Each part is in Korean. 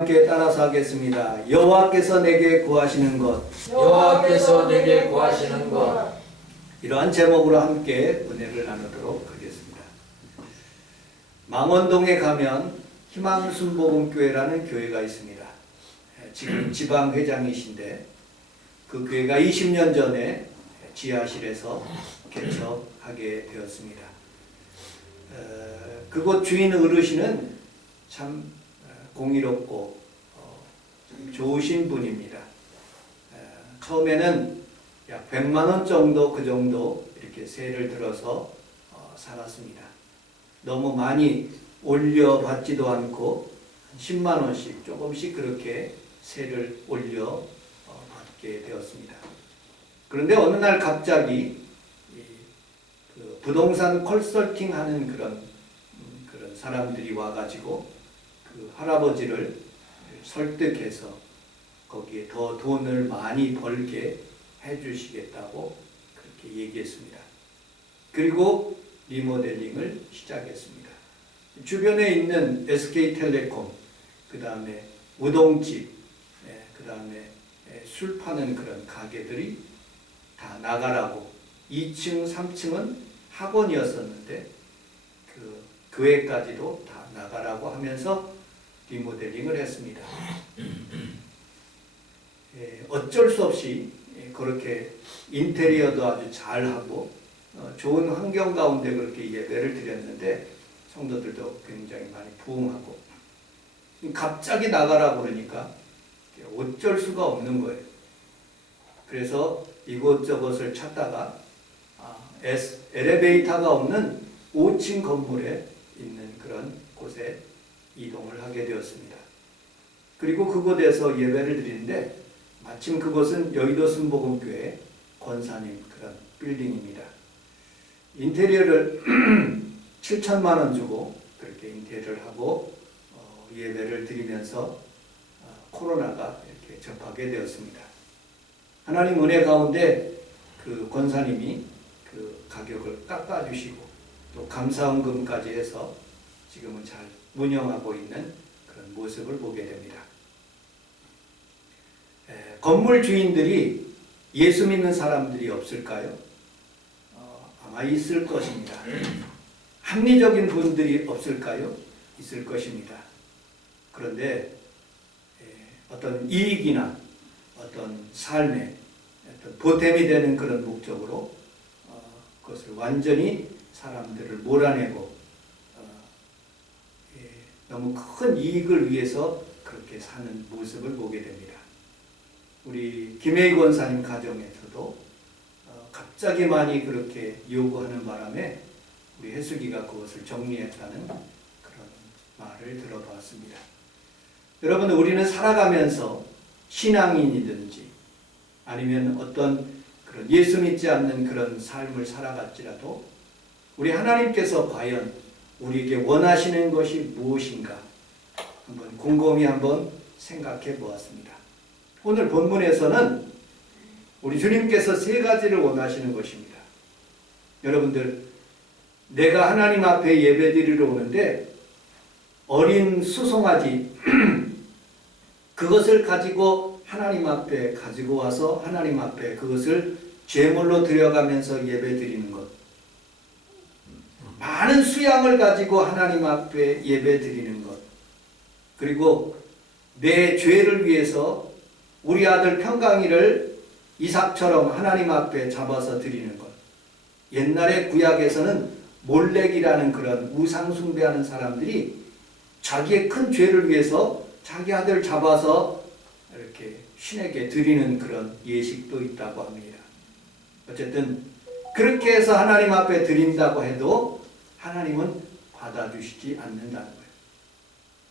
함께 따라서 하겠습니다. 여호와께서 내게 구하시는 것. 여호와께서 내게 구하시는 것. 이러한 제목으로 함께 은혜를 나누도록 하겠습니다. 망원동에 가면 희망순복음교회라는 교회가 있습니다. 지금 지방회장이신데 그 교회가 20년 전에 지하실에서 개척하게 되었습니다. 그곳 주인 어르신은 참 공의롭고 좋으신 분입니다. 처음에는 약 100만 원 정도 그 정도 이렇게 세를 들어서 살았습니다. 너무 많이 올려받지도 않고 10만 원씩 조금씩 그렇게 세를 올려 받게 되었습니다. 그런데 어느 날 갑자기 그 부동산 컨설팅 하는 그런 사람들이 와가지고 그 할아버지를 설득해서 거기에 더 돈을 많이 벌게 해주시겠다고 그렇게 얘기했습니다. 그리고 리모델링을 시작했습니다. 주변에 있는 SK텔레콤, 그 다음에 우동집, 그 다음에 술 파는 그런 가게들이 다 나가라고, 2층, 3층은 학원이었었는데 그 교회까지도 다 나가라고 하면서 리모델링을 했습니다. 어쩔 수 없이 그렇게 인테리어도 아주 잘하고 좋은 환경 가운데 그렇게 예배를 드렸는데 성도들도 굉장히 많이 부응하고, 갑자기 나가라 그러니까 어쩔 수가 없는 거예요. 그래서 이곳저곳을 찾다가 엘리베이터가 없는 5층 건물에 있는 그런 곳에 이동을 하게 되었습니다. 그리고 그곳에서 예배를 드리는데 마침 그곳은 여의도 순복음교회 권사님 그런 빌딩입니다. 인테리어를 7천만 원 주고 그렇게 인테리어를 하고 예배를 드리면서 코로나가 이렇게 접하게 되었습니다. 하나님 은혜 가운데 그 권사님이 그 가격을 깎아주시고 또 감사헌금까지 해서 지금은 잘 운영하고 있는 그런 모습을 보게 됩니다. 건물 주인들이 예수 믿는 사람들이 없을까요? 아마 있을 것입니다. 합리적인 분들이 없을까요? 있을 것입니다. 그런데 어떤 이익이나 어떤 삶에 어떤 보탬이 되는 그런 목적으로 그것을 완전히 사람들을 몰아내고 너무 큰 이익을 위해서 그렇게 사는 모습을 보게 됩니다. 우리 김혜희 권사님 가정에서도 갑자기 많이 그렇게 요구하는 바람에 우리 혜숙이가 그것을 정리했다는 그런 말을 들어봤습니다. 여러분, 우리는 살아가면서 신앙인이든지 아니면 어떤 그런 예수 믿지 않는 그런 삶을 살아갈지라도 우리 하나님께서 과연 우리에게 원하시는 것이 무엇인가 한번 곰곰이 한번 생각해 보았습니다. 오늘 본문에서는 우리 주님께서 세 가지를 원하시는 것입니다. 여러분들, 내가 하나님 앞에 예배드리러 오는데 어린 수송아지 그것을 가지고 하나님 앞에 가지고 와서 하나님 앞에 그것을 제물로 드려가면서 예배드리는 것, 많은 수양을 가지고 하나님 앞에 예배드리는 것, 그리고 내 죄를 위해서 우리 아들 평강이를 이삭처럼 하나님 앞에 잡아서 드리는 것. 옛날에 구약에서는 몰렉이라는 그런 우상 숭배하는 사람들이 자기의 큰 죄를 위해서 자기 아들 잡아서 이렇게 신에게 드리는 그런 예식도 있다고 합니다. 어쨌든 그렇게 해서 하나님 앞에 드린다고 해도 하나님은 받아주시지 않는다는 거예요.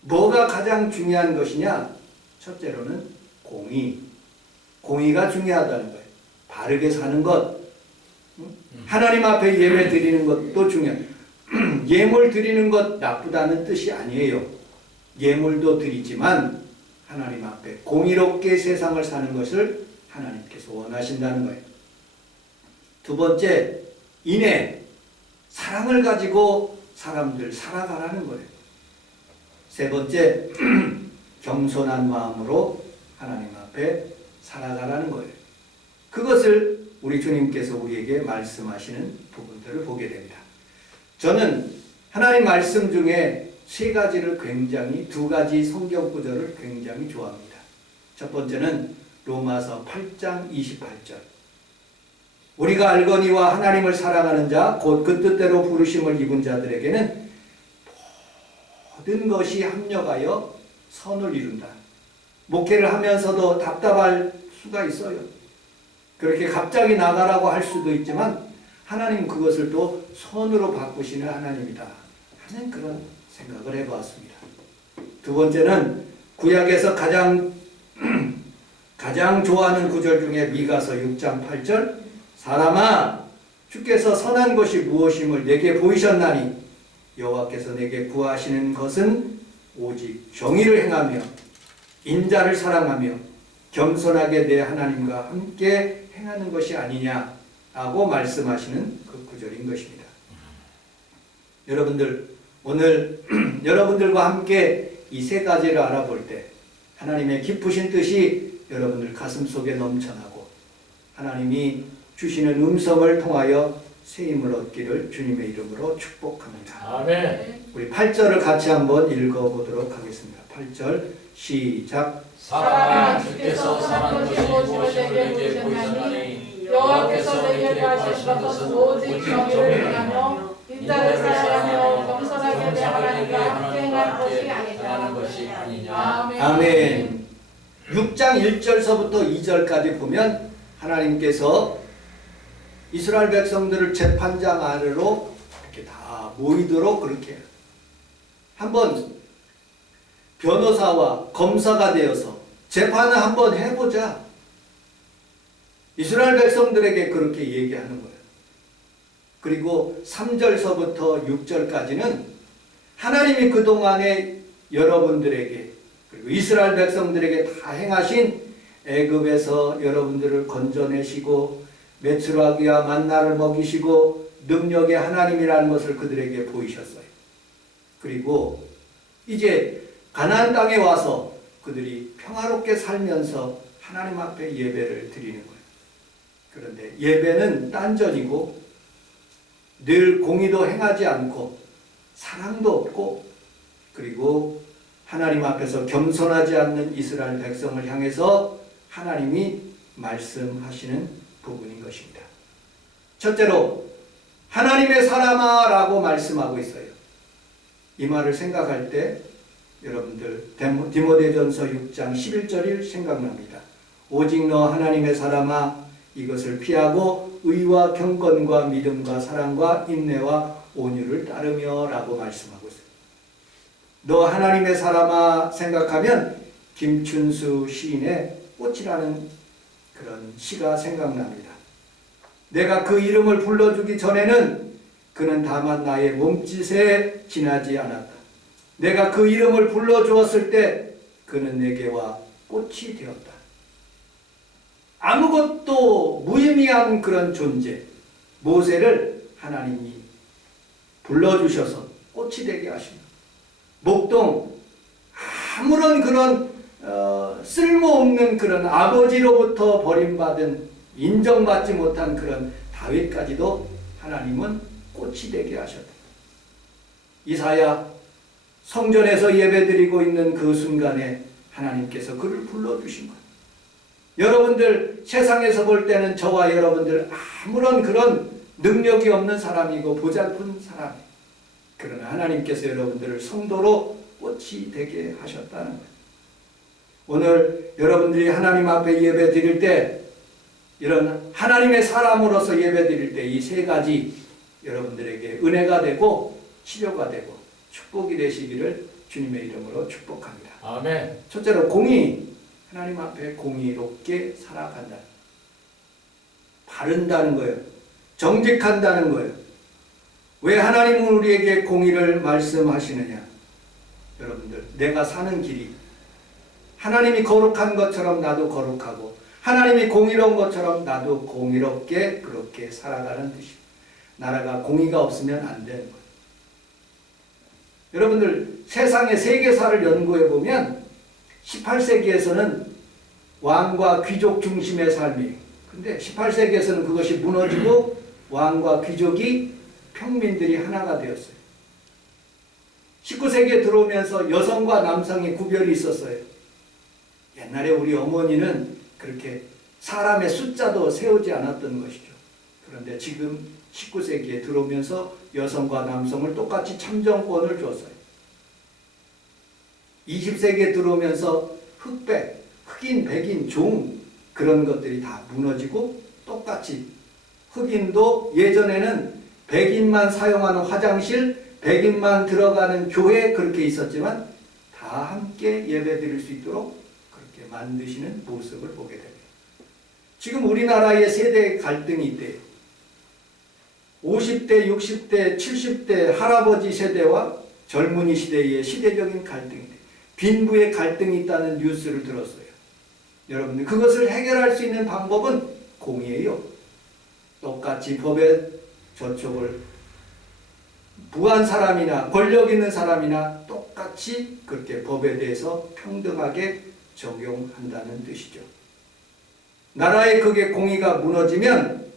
뭐가 가장 중요한 것이냐? 첫째로는 공의가 중요하다는 거예요. 바르게 사는 것, 하나님 앞에 예배 드리는 것도 중요해요. 예물 드리는 것 나쁘다는 뜻이 아니에요. 예물도 드리지만 하나님 앞에 공의롭게 세상을 사는 것을 하나님께서 원하신다는 거예요. 두 번째, 인애, 사랑을 가지고 사람들 살아가라는 거예요. 세 번째, 겸손한 마음으로 하나님 앞에 살아가라는 거예요. 그것을 우리 주님께서 우리에게 말씀하시는 부분들을 보게 됩니다. 저는 하나님 말씀 중에 두 가지 성경 구절을 굉장히 좋아합니다. 첫 번째는 로마서 8장 28절. 우리가 알거니와 하나님을 사랑하는 자 곧 그 뜻대로 부르심을 입은 자들에게는 모든 것이 합력하여 선을 이룬다. 목회를 하면서도 답답할 수가 있어요. 그렇게 갑자기 나가라고 할 수도 있지만 하나님 그것을 또 선으로 바꾸시는 하나님이다 하는 그런 생각을 해보았습니다. 두 번째는 구약에서 가장 좋아하는 구절 중에 미가서 6장 8절. 사람아, 주께서 선한 것이 무엇임을 내게 보이셨나니 여호와께서 내게 구하시는 것은 오직 정의를 행하며 인자를 사랑하며 겸손하게 내 하나님과 함께 행하는 것이 아니냐라고 말씀하시는 그 구절인 것입니다. 여러분들, 오늘 여러분들과 함께 이 세 가지를 알아볼 때 하나님의 깊으신 뜻이 여러분들 가슴속에 넘쳐나고 하나님이 주시는 음성을 통하여 새 힘을 얻기를 주님의 이름으로 축복합니다. 아멘. 우리 8절을 같이 한번 읽어보도록 하겠습니다. 8절 시작. 사람아, 주께서 선한 것이 무엇임을 내게 보이셨나니 여호와께서 내게 구하시는 것은 오직 정의를 행하며 인자를 사랑하며 겸손하게 내 하나님과 함께 행하는 것이 아니냐. 아멘. 6장 1절서부터 2절까지 보면 하나님께서 이스라엘 백성들을 재판장 아래로 이렇게 다 모이도록 그렇게 한번 변호사와 검사가 되어서 재판을 한번 해보자. 이스라엘 백성들에게 그렇게 얘기하는 거예요. 그리고 3절서부터 6절까지는 하나님이 그동안에 여러분들에게 그리고 이스라엘 백성들에게 다 행하신 애굽에서 여러분들을 건져내시고 메추라기와 만나를 먹이시고 능력의 하나님이라는 것을 그들에게 보이셨어요. 그리고 이제 가나안 땅에 와서 그들이 평화롭게 살면서 하나님 앞에 예배를 드리는 거예요. 그런데 예배는 딴전이고 늘 공의도 행하지 않고 사랑도 없고 그리고 하나님 앞에서 겸손하지 않는 이스라엘 백성을 향해서 하나님이 말씀하시는 부분인 것입니다. 첫째로 하나님의 사람아 라고 말씀하고 있어요. 이 말을 생각할 때 여러분들 디모데전서 6장 11절이 생각납니다. 오직 너 하나님의 사람아 이것을 피하고 의와 경건과 믿음과 사랑과 인내와 온유를 따르며 라고 말씀하고 있어요. 너 하나님의 사람아 생각하면 김춘수 시인의 꽃이라는 그런 시가 생각납니다. 내가 그 이름을 불러주기 전에는 그는 다만 나의 몸짓에 지나지 않았다. 내가 그 이름을 불러주었을 때 그는 내게와 꽃이 되었다. 아무것도 무의미한 그런 존재 모세를 하나님이 불러주셔서 꽃이 되게 하십니다. 목동 아무런 그런 쓸모없는 그런 아버지로부터 버림받은 인정받지 못한 그런 다윗까지도 하나님은 꽃이 되게 하셨다. 이사야 성전에서 예배드리고 있는 그 순간에 하나님께서 그를 불러주신 거예요. 여러분들 세상에서 볼 때는 저와 여러분들 아무런 그런 능력이 없는 사람이고 보잘픈 사람이에요. 그러나 하나님께서 여러분들을 성도로 꽃이 되게 하셨다는 거예요. 오늘 여러분들이 하나님 앞에 예배 드릴 때 이런 하나님의 사람으로서 예배 드릴 때 이 세 가지 여러분들에게 은혜가 되고 치료가 되고 축복이 되시기를 주님의 이름으로 축복합니다. 아멘. 첫째로 공의, 하나님 앞에 공의롭게 살아간다. 바른다는 거예요. 정직한다는 거예요. 왜 하나님은 우리에게 공의를 말씀하시느냐? 여러분들, 내가 사는 길이 하나님이 거룩한 것처럼 나도 거룩하고 하나님이 공의로운 것처럼 나도 공의롭게 그렇게 살아가는 뜻입니다. 나라가 공의가 없으면 안 되는 거예요. 여러분들 세상의 세계사를 연구해 보면 18세기에서는 왕과 귀족 중심의 삶이, 근데 18세기에서는 그것이 무너지고 왕과 귀족이 평민들이 하나가 되었어요. 19세기에 들어오면서 여성과 남성의 구별이 있었어요. 옛날에 우리 어머니는 그렇게 사람의 숫자도 세우지 않았던 것이죠. 그런데 지금 19세기에 들어오면서 여성과 남성을 똑같이 참정권을 줬어요. 20세기에 들어오면서 흑백, 흑인, 백인, 종 그런 것들이 다 무너지고 똑같이 흑인도 예전에는 백인만 사용하는 화장실, 백인만 들어가는 교회 그렇게 있었지만 다 함께 예배드릴 수 있도록 그렇게 만드시는 모습을 보게 됩니다. 지금 우리나라의 세대 갈등이 있대요. 50대, 60대, 70대 할아버지 세대와 젊은이 시대의 시대적인 갈등이 돼요. 빈부의 갈등이 있다는 뉴스를 들었어요. 여러분들 그것을 해결할 수 있는 방법은 공의예요. 똑같이 법의 저촉을 부한 사람이나 권력 있는 사람이나 똑같이 그렇게 법에 대해서 평등하게 적용한다는 뜻이죠. 나라의 그게 공의가 무너지면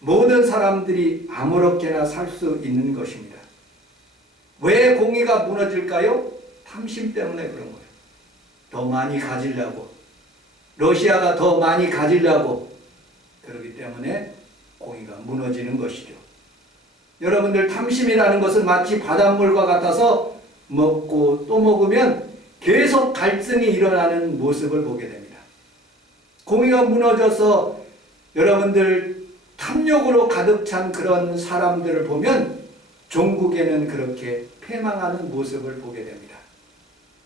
모든 사람들이 아무렇게나 살 수 있는 것입니다. 왜 공의가 무너질까요? 탐심 때문에 그런 거예요. 더 많이 가지려고, 러시아가 더 많이 가지려고, 그렇기 때문에 공의가 무너지는 것이죠. 여러분들 탐심이라는 것은 마치 바닷물과 같아서 먹고 또 먹으면 계속 갈등이 일어나는 모습을 보게 됩니다. 공의가 무너져서 여러분들 탐욕으로 가득 찬 그런 사람들을 보면 종국에는 그렇게 패망하는 모습을 보게 됩니다.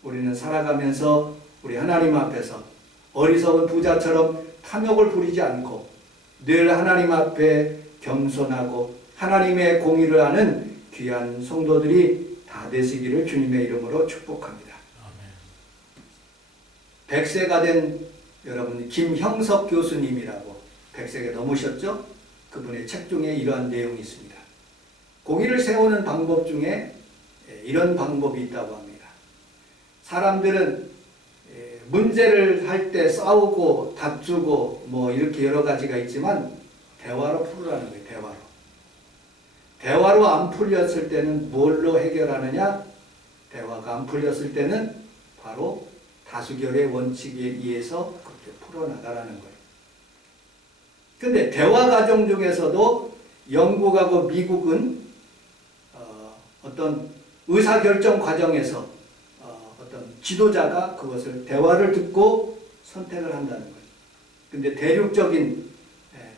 우리는 살아가면서 우리 하나님 앞에서 어리석은 부자처럼 탐욕을 부리지 않고 늘 하나님 앞에 겸손하고 하나님의 공의를 아는 귀한 성도들이 다 되시기를 주님의 이름으로 축복합니다. 100세가 된 여러분 김형석 교수님이라고 100세가 넘으셨죠? 그분의 책 중에 이러한 내용이 있습니다. 공의를 세우는 방법 중에 이런 방법이 있다고 합니다. 사람들은 문제를 할 때 싸우고 다투고 뭐 이렇게 여러 가지가 있지만 대화로 풀으라는 거예요. 대화로 안 풀렸을 때는 뭘로 해결하느냐? 대화가 안 풀렸을 때는 바로 다수결의 원칙에 의해서 그렇게 풀어나가라는 거예요. 근데 대화 과정 중에서도 영국하고 미국은 어떤 의사결정 과정에서 어떤 지도자가 그것을 대화를 듣고 선택을 한다는 거예요. 근데 대륙적인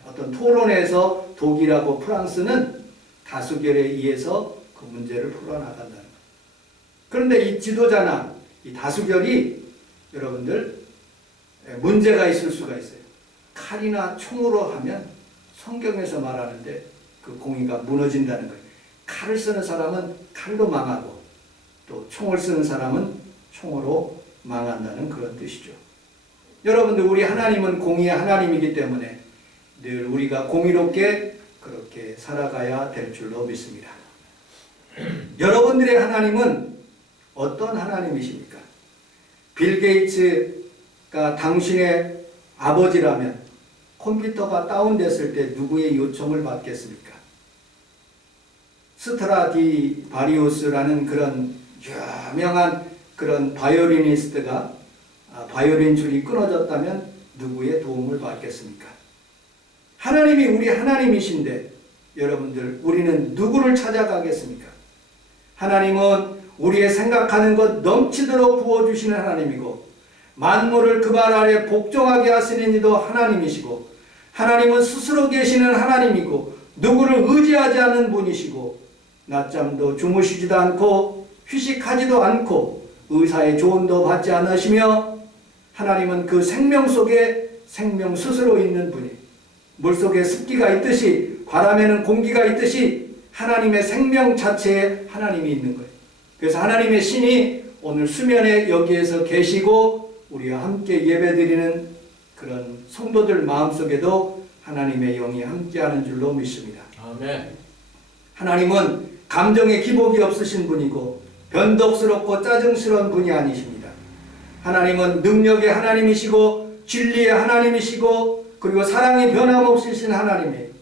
어떤 토론에서 독일하고 프랑스는 다수결에 의해서 그 문제를 풀어나간다는 거예요. 그런데 이 지도자나 이 다수결이 여러분들 문제가 있을 수가 있어요. 칼이나 총으로 하면 성경에서 말하는데 그 공의가 무너진다는 거예요. 칼을 쓰는 사람은 칼로 망하고 또 총을 쓰는 사람은 총으로 망한다는 그런 뜻이죠. 여러분들 우리 하나님은 공의의 하나님이기 때문에 늘 우리가 공의롭게 그렇게 살아가야 될 줄로 믿습니다. 여러분들의 하나님은 어떤 하나님이십니까? 빌 게이츠가 당신의 아버지라면 컴퓨터가 다운됐을 때 누구의 요청을 받겠습니까? 스트라디바리우스라는 그런 유명한 그런 바이올리니스트가 바이올린 줄이 끊어졌다면 누구의 도움을 받겠습니까? 하나님이 우리 하나님이신데 여러분들 우리는 누구를 찾아가겠습니까? 하나님은 우리의 생각하는 것 넘치도록 부어주시는 하나님이고 만물을 그 발 아래 복종하게 하시는 이도 하나님이시고 하나님은 스스로 계시는 하나님이고 누구를 의지하지 않는 분이시고 낮잠도 주무시지도 않고 휴식하지도 않고 의사의 조언도 받지 않으시며 하나님은 그 생명 속에 생명 스스로 있는 분이 물속에 습기가 있듯이 바람에는 공기가 있듯이 하나님의 생명 자체에 하나님이 있는 거예요. 그래서 하나님의 신이 오늘 수면에 여기에서 계시고 우리와 함께 예배드리는 그런 성도들 마음속에도 하나님의 영이 함께하는 줄로 믿습니다. 아멘. 하나님은 감정에 기복이 없으신 분이고 변덕스럽고 짜증스러운 분이 아니십니다. 하나님은 능력의 하나님이시고 진리의 하나님이시고 그리고 사랑이 변함없으신 하나님이에요.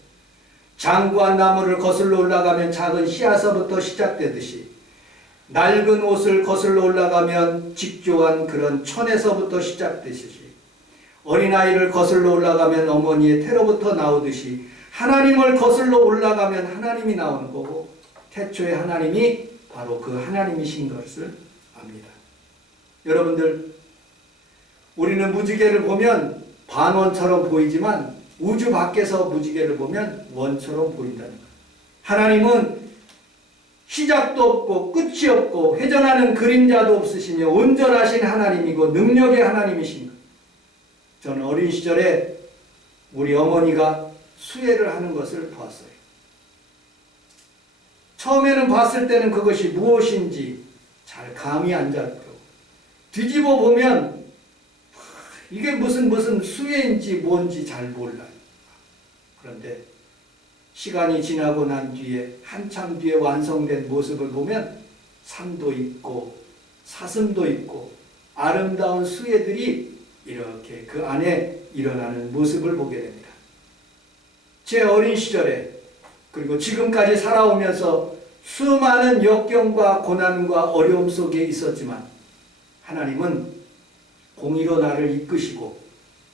장구한 나무를 거슬러 올라가면 작은 씨앗서부터 시작되듯이 낡은 옷을 거슬러 올라가면 직조한 그런 천에서부터 시작되듯이 어린아이를 거슬러 올라가면 어머니의 태로부터 나오듯이 하나님을 거슬러 올라가면 하나님이 나오는 거고 태초에 하나님이 바로 그 하나님이신 것을 압니다. 여러분들, 우리는 무지개를 보면 반원처럼 보이지만 우주 밖에서 무지개를 보면 원처럼 보인다는 거예요. 하나님은 시작도 없고 끝이 없고 회전하는 그림자도 없으시며 온전하신 하나님이고 능력의 하나님이신 거예요. 저는 어린 시절에 우리 어머니가 수혜를 하는 것을 보았어요. 처음에는 봤을 때는 그것이 무엇인지 잘 감이 안 잡고 뒤집어 보면 이게 무슨 수혜인지 뭔지 잘 몰라요. 그런데 시간이 지나고 난 뒤에 한참 뒤에 완성된 모습을 보면 산도 있고 사슴도 있고 아름다운 수혜들이 이렇게 그 안에 일어나는 모습을 보게 됩니다. 제 어린 시절에 그리고 지금까지 살아오면서 수많은 역경과 고난과 어려움 속에 있었지만 하나님은 공의로 나를 이끄시고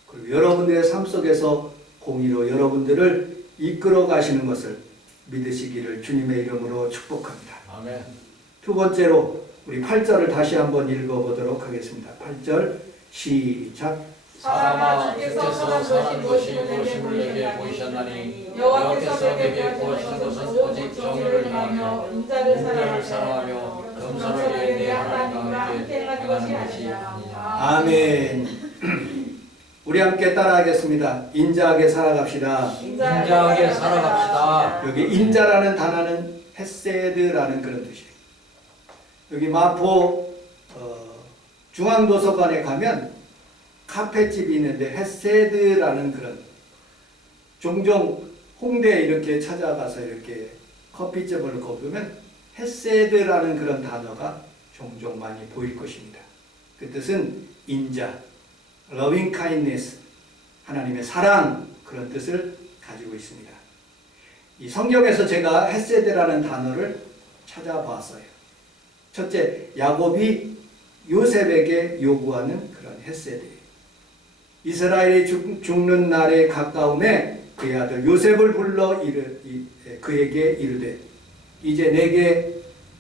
그리고 여러분들의 삶 속에서 공의로 여러분들을 이끌어 가시는 것을 믿으시기를 주님의 이름으로 축복합니다. 아멘. 두 번째로 우리 8절을 다시 한번 읽어보도록 하겠습니다. 8절 시작. 사람아 주께서 선한 것이 무엇임을 내게 보이셨나니 여호와께서 내게 보이신 것은 오직 정의를 행하며 인자를 사랑하며 겸손하게 내 하나님과 함께 행하는 것이 아니냐. 아멘. 우리 함께 따라하겠습니다. 인자하게 살아갑시다. 인자하게 살아갑시다. 여기 인자라는 단어는 헤세드라는 그런 뜻이에요. 여기 마포 중앙도서관에 가면 카페집이 있는데 헤세드라는 그런, 종종 홍대에 이렇게 찾아가서 이렇게 커피집을 거두면 헤세드라는 그런 단어가 종종 많이 보일 것입니다. 그 뜻은 인자, loving kindness, 하나님의 사랑, 그런 뜻을 가지고 있습니다. 이 성경에서 제가 헤세드라는 단어를 찾아봤어요. 첫째, 야곱이 요셉에게 요구하는 그런 헤세드예요. 이스라엘이 죽는 날에 가까움에 그의 아들 요셉을 불러 그에게 이르되 이제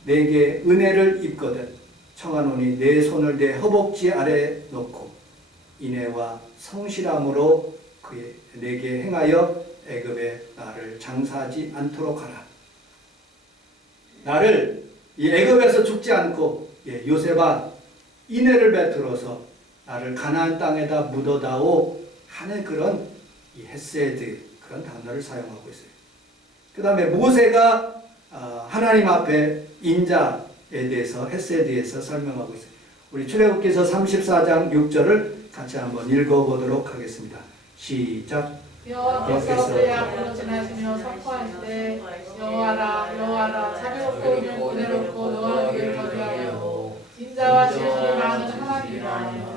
내게 은혜를 입거든 청하노니 내 손을 내 허벅지 아래 놓고 인애와 성실함으로 내게 행하여 애굽에 나를 장사하지 않도록 하라. 나를 이 애굽에서 죽지 않고 요셉아 인애를 베풀어서 나를 가나안 땅에다 묻어다오 하는 그런 이 헤세드, 그런 단어를 사용하고 있어요. 그 다음에 모세가 하나님 앞에 인자에 대해서 헤세드에서 설명하고 있어요. 우리 출애굽기서 34장 6절을 같이 한번 읽어보도록 하겠습니다. 시작. 여호와께서 그의 앞으로 지나시며 선포하시되 여호와라 자비롭고 은혜롭고 너와 그를 거두하여 인자와 진실이 많은 하나님이라.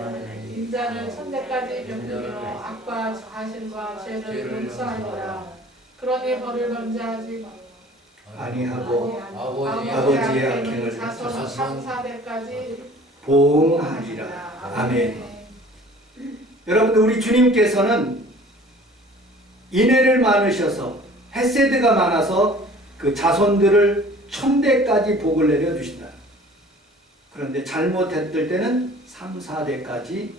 인자는 천대까지 병들여 악과 과실과 죄를 용서하리라. 그러니 벌을 면제하지 아니하고 아버지의 악행을 자손 3, 4대까지 보응하리라. 아멘. 여러분들, 우리 주님께서는 인애를 많으셔서 헤세드가 많아서 그 자손들을 1000대까지 복을 내려주신다. 그런데 잘못했을 때는 3, 4대까지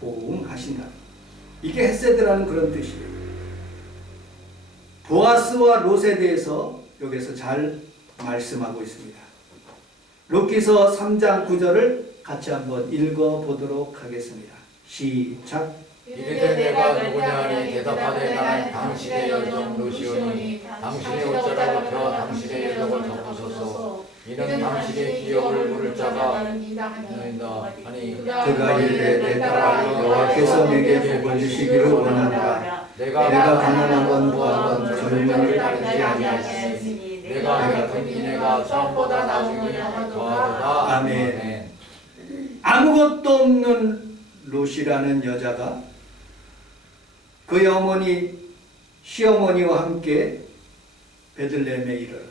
보응하신다. 이게 헤세드라는 그런 뜻이에요. 보아스와 롯에 대해서 여기서 잘 말씀하고 있습니다. 룻기서 3장 9절을 같이 한번 읽어보도록 하겠습니다. 시작. 이르되 내가 누구냐 하니 대답하되 나는 당신의 여종 롯이오니 당신의 옷자락을 펴 당신의 여종을 덮으소서. 이는 당신의 기업을 물을 자가 있나이다 하니 그가 이르되 내 딸아 여호와께서 내게 복을 주시기를 원하노라. 내가 가난하건 부하건 젊은이를 따르지 아니하시니 내가 베푼 인애가 처음보다 나중에 더하도다. 아멘. 아무것도 없는 롯이라는 여자가 그의 어머니 시어머니와 함께 베들레헴에 이르렀어요.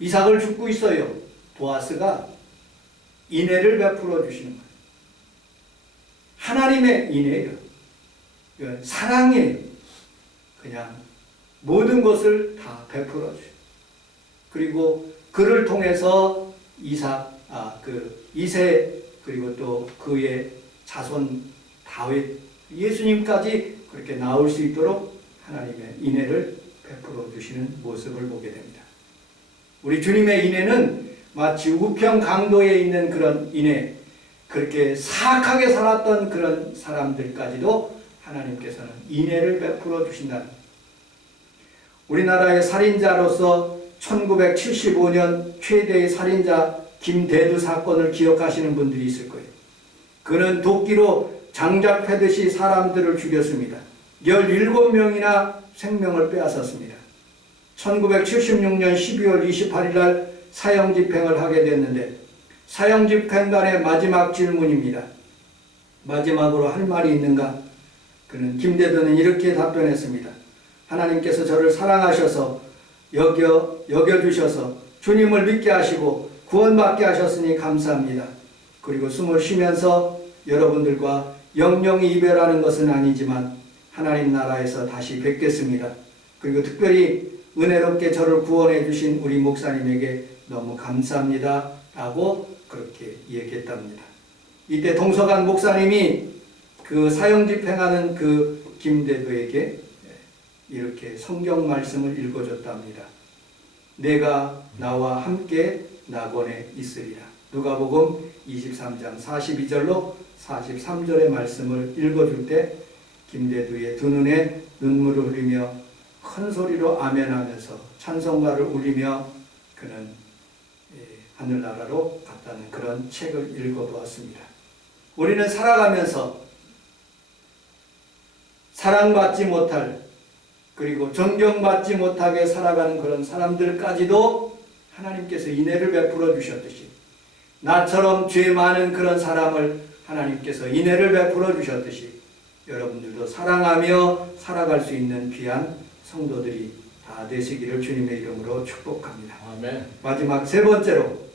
이삭을 죽고 있어요. 보아스가 인애를 베풀어 주시는 거예요. 하나님의 인애예요. 이건 사랑이에요. 그냥 모든 것을 다 베풀어 주셔요. 그리고 그를 통해서 이세 그리고 또 그의 자손 다윗 예수님까지 그렇게 나올 수 있도록 하나님의 인애를 베풀어 주시는 모습을 보게 됩니다. 우리 주님의 인애는 마치 우평 강도에 있는 그런 인애, 그렇게 사악하게 살았던 그런 사람들까지도 하나님께서는 인애를 베풀어 주신다는 거예요. 우리나라의 살인자로서 1975년 최대의 살인자 김대두 사건을 기억하시는 분들이 있을 거예요. 그는 도끼로 장작 패듯이 사람들을 죽였습니다. 17명이나 생명을 빼앗았습니다. 1976년 12월 28일 날 사형집행을 하게 됐는데 사형집행관의 마지막 질문입니다. 마지막으로 할 말이 있는가? 그는 김대두는 이렇게 답변했습니다. 하나님께서 저를 사랑하셔서 여겨주셔서 주님을 믿게 하시고 구원받게 하셨으니 감사합니다. 그리고 숨을 쉬면서 여러분들과 영영이 이별하는 것은 아니지만 하나님 나라에서 다시 뵙겠습니다. 그리고 특별히 은혜롭게 저를 구원해 주신 우리 목사님에게 너무 감사합니다 라고 그렇게 얘기했답니다. 이때 동서간 목사님이 그 사형집행하는 그 김대두에게 이렇게 성경 말씀을 읽어줬답니다. 내가 나와 함께 낙원에 있으리라. 누가복음 23장 42절로 43절의 말씀을 읽어줄 때 김대두의 두 눈에 눈물을 흘리며 큰 소리로 아멘하면서 찬송가를 울리며 그는 하늘나라로 갔다는 그런 책을 읽어보았습니다. 우리는 살아가면서 사랑받지 못할 그리고 존경받지 못하게 살아가는 그런 사람들까지도 하나님께서 인애를 베풀어 주셨듯이 나처럼 죄 많은 그런 사람을 하나님께서 인애를 베풀어 주셨듯이 여러분들도 사랑하며 살아갈 수 있는 귀한 성도들이 다 되시기를 주님의 이름으로 축복합니다. 아멘. 마지막 세 번째로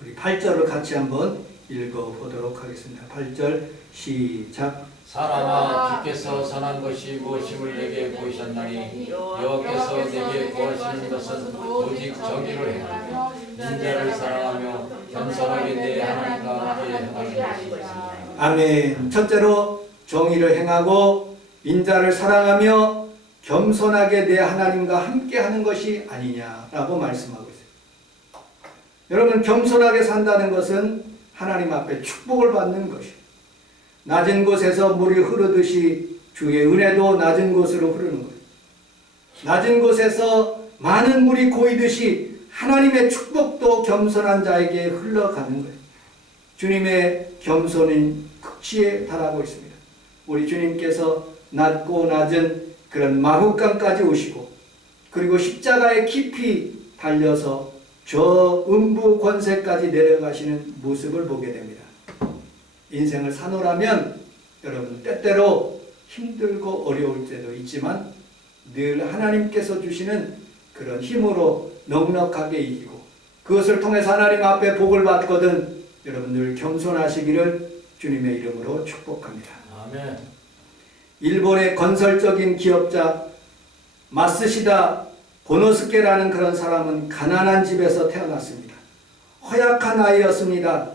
우리 8절을 같이 한번 읽어보도록 하겠습니다. 8절 시작. 사람아 주께서 선한 것이 무엇임을 내게 보이셨나니 여호와께서 내게 구하시는 것은 오직 정의를 행하며 인자를 사랑하며 겸손하게 내 하나님과 함께 행하는 것이다. 아멘. 첫째로 정의를 행하고 인자를 사랑하며 겸손하게 내 하나님과 함께 하는 것이 아니냐라고 말씀하고 있어요. 여러분, 겸손하게 산다는 것은 하나님 앞에 축복을 받는 것이에요. 낮은 곳에서 물이 흐르듯이 주의 은혜도 낮은 곳으로 흐르는 거예요. 낮은 곳에서 많은 물이 고이듯이 하나님의 축복도 겸손한 자에게 흘러가는 거예요. 주님의 겸손인 극치에 달하고 있습니다. 우리 주님께서 낮고 낮은 그런 마국간까지 오시고 그리고 십자가에 깊이 달려서 저 음부 권세까지 내려가시는 모습을 보게 됩니다. 인생을 사노라면 여러분 때때로 힘들고 어려울 때도 있지만 늘 하나님께서 주시는 그런 힘으로 넉넉하게 이기고 그것을 통해서 하나님 앞에 복을 받거든 여러분 늘 겸손하시기를 주님의 이름으로 축복합니다. 아멘. 일본의 건설적인 기업자 마쓰시다 고노스케라는 그런 사람은 가난한 집에서 태어났습니다. 허약한 아이였습니다.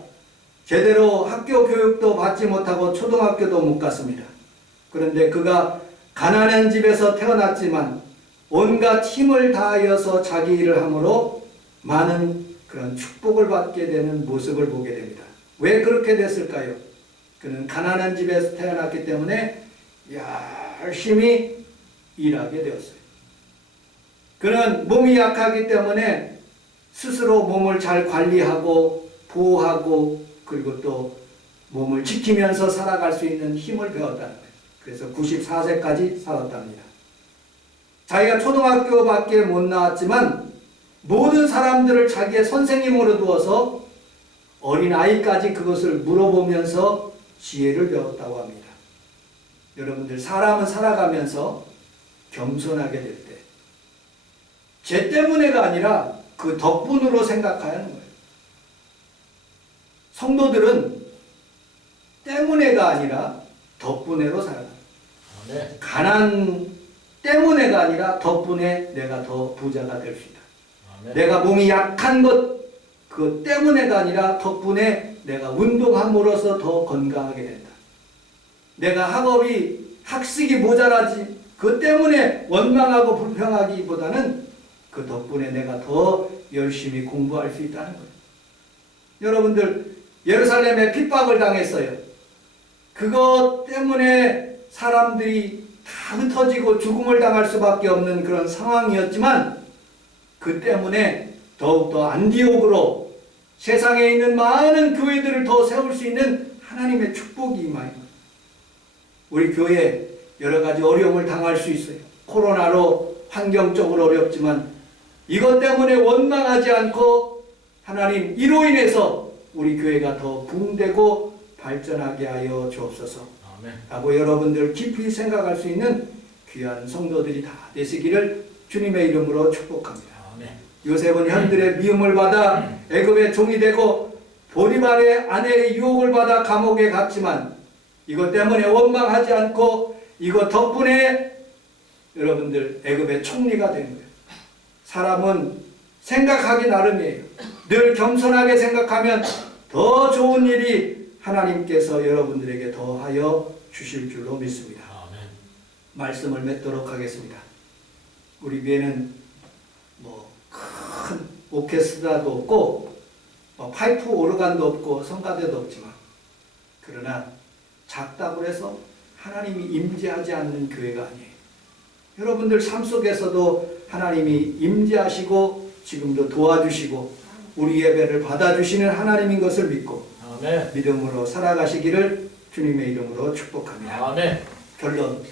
제대로 학교 교육도 받지 못하고 초등학교도 못 갔습니다. 그런데 그가 가난한 집에서 태어났지만 온갖 힘을 다하여서 자기 일을 함으로 많은 그런 축복을 받게 되는 모습을 보게 됩니다. 왜 그렇게 됐을까요? 그는 가난한 집에서 태어났기 때문에 열심히 일하게 되었어요. 그는 몸이 약하기 때문에 스스로 몸을 잘 관리하고 보호하고 그리고 또 몸을 지키면서 살아갈 수 있는 힘을 배웠다는 거예요. 그래서 94세까지 살았답니다. 자기가 초등학교밖에 못 나왔지만 모든 사람들을 자기의 선생님으로 두어서 어린아이까지 그것을 물어보면서 지혜를 배웠다고 합니다. 여러분들, 사람은 살아가면서 겸손하게 될 때, 쟤 때문에가 아니라 그 덕분으로 생각하는 거예요. 성도들은 때문에가 아니라 덕분에로 살아가요. 아멘. 가난 때문에가 아니라 덕분에 내가 더 부자가 될 수 있다. 아멘. 내가 몸이 약한 것 그 때문에가 아니라 덕분에 내가 운동함으로써 더 건강하게 된다. 내가 학식이 모자라지 그 때문에 원망하고 불평하기보다는 그 덕분에 내가 더 열심히 공부할 수 있다는 거예요. 여러분들, 예루살렘에 핍박을 당했어요. 그것 때문에 사람들이 다 흩어지고 죽음을 당할 수밖에 없는 그런 상황이었지만, 그 때문에 더욱더 안디옥으로 세상에 있는 많은 교회들을 더 세울 수 있는 하나님의 축복이 임하여 우리 교회 여러 가지 어려움을 당할 수 있어요. 코로나로 환경적으로 어렵지만 이것 때문에 원망하지 않고 하나님, 이로 인해서 우리 교회가 더 붕대고 발전하게 하여 주옵소서 라고 여러분들 깊이 생각할 수 있는 귀한 성도들이 다 되시기를 주님의 이름으로 축복합니다. 요셉은 현들의 미움을 받아 애굽의 종이 되고 보디발의 아내의 유혹을 받아 감옥에 갔지만 이것 때문에 원망하지 않고 이것 덕분에 여러분들 애굽의 총리가 된 거예요. 사람은 생각하기 나름이에요. 늘 겸손하게 생각하면 더 좋은 일이 하나님께서 여러분들에게 더하여 주실 줄로 믿습니다. 말씀을 맺도록 하겠습니다. 우리 교회는 큰 오케스트라도 없고 파이프 오르간도 없고 성가대도 없지만, 그러나 작다고 해서 하나님이 임재하지 않는 교회가 아니에요. 여러분들 삶 속에서도 하나님이 임재하시고 지금도 도와주시고 우리 예배를 받아주시는 하나님인 것을 믿고 믿음으로 살아가시기를 주님의 이름으로 축복합니다. 결론,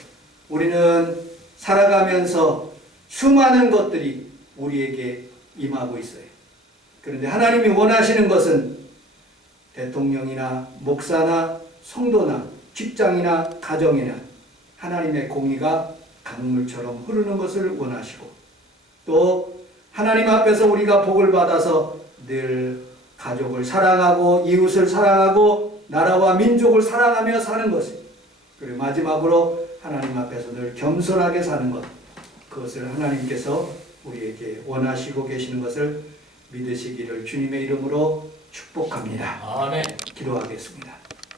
우리는 살아가면서 수많은 것들이 우리에게 임하고 있어요. 그런데 하나님이 원하시는 것은 대통령이나 목사나 성도나 직장이나 가정이나 하나님의 공의가 강물처럼 흐르는 것을 원하시고, 또 하나님 앞에서 우리가 복을 받아서 늘 가족을 사랑하고 이웃을 사랑하고 나라와 민족을 사랑하며 사는 것이, 그리고 마지막으로 하나님 앞에서 늘 겸손하게 사는 것, 그것을 하나님께서 우리에게 원하시고 계시는 것을 믿으시기를 주님의 이름으로 축복합니다. 아멘. 기도하겠습니다.